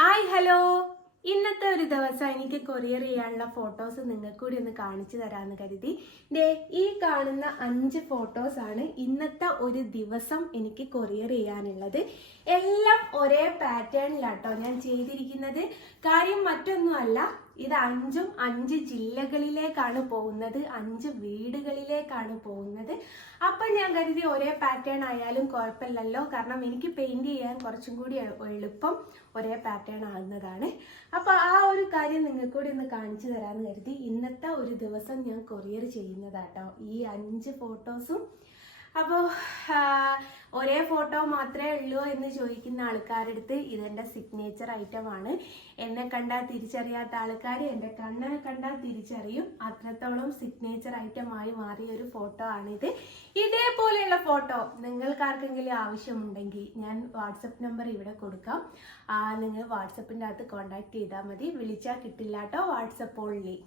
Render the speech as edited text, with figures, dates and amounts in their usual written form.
Hi hello. ഇന്നത്തെ ഒരു ദിവസം എനിക്ക് കൊറിയർ ചെയ്യാനുള്ള ഫോട്ടോസ് നിങ്ങൾക്ക് കൂടി ഒന്ന് കാണിച്ചു തരാമെന്ന് കരുതി. ഈ കാണുന്ന 5 ഫോട്ടോസ് ആണ് ഇന്നത്തെ ഒരു ദിവസം എനിക്ക് കൊറിയർ ചെയ്യാനുള്ളത്. എല്ലാം ഒരേ പാറ്റേണിലാട്ടോ ഞാൻ ചെയ്തിരിക്കുന്നത്. കാര്യം മറ്റൊന്നുമല്ല, ഇത് 5ഉം 5 ജില്ലകളിലേക്കാണ് പോകുന്നത്, 5 വീടുകളിലേക്കാണ് പോകുന്നത്. അപ്പം ഞാൻ കരുതി ഒരേ പാറ്റേൺ ആയാലും കുഴപ്പമില്ലല്ലോ, കാരണം എനിക്ക് പെയിന്റ് ചെയ്യാൻ കുറച്ചും കൂടി എളുപ്പം ഒരേ പാറ്റേൺ ആകുന്നതാണ്. അപ്പോൾ ആ ഒരു കാര്യം നിങ്ങൾക്ക് കൂടി ഒന്ന് കാണിച്ചു തരാമെന്ന് കരുതി ഇന്നത്തെ ഒരു ദിവസം ഞാൻ കൊറിയർ ചെയ്യുന്നതാട്ടോ ഈ 5 ഫോട്ടോസും. അപ്പോൾ ഒരേ ഫോട്ടോ മാത്രമേ ഉള്ളൂ എന്ന് ചോദിക്കുന്ന ആൾക്കാരുടെ അടുത്ത് ഇതെൻ്റെ സിഗ്നേച്ചർ ഐറ്റം ആണ്. എന്നെ കണ്ടാൽ തിരിച്ചറിയാത്ത ആൾക്കാർ എൻ്റെ കണ്ണിനെ കണ്ടാൽ തിരിച്ചറിയും. അത്രത്തോളം സിഗ്നേച്ചർ ഐറ്റമായി മാറിയ ഒരു ഫോട്ടോ ആണിത്. ഇതേപോലെയുള്ള ഫോട്ടോ നിങ്ങൾക്കാർക്കെങ്കിലും ആവശ്യമുണ്ടെങ്കിൽ ഞാൻ വാട്സപ്പ് നമ്പർ ഇവിടെ കൊടുക്കാം. നിങ്ങൾ വാട്സപ്പിൻ്റെ അകത്ത് കോൺടാക്ട് ചെയ്താൽ മതി. വിളിച്ചാൽ കിട്ടില്ല കേട്ടോ, വാട്സപ്പ് ഓൺലി.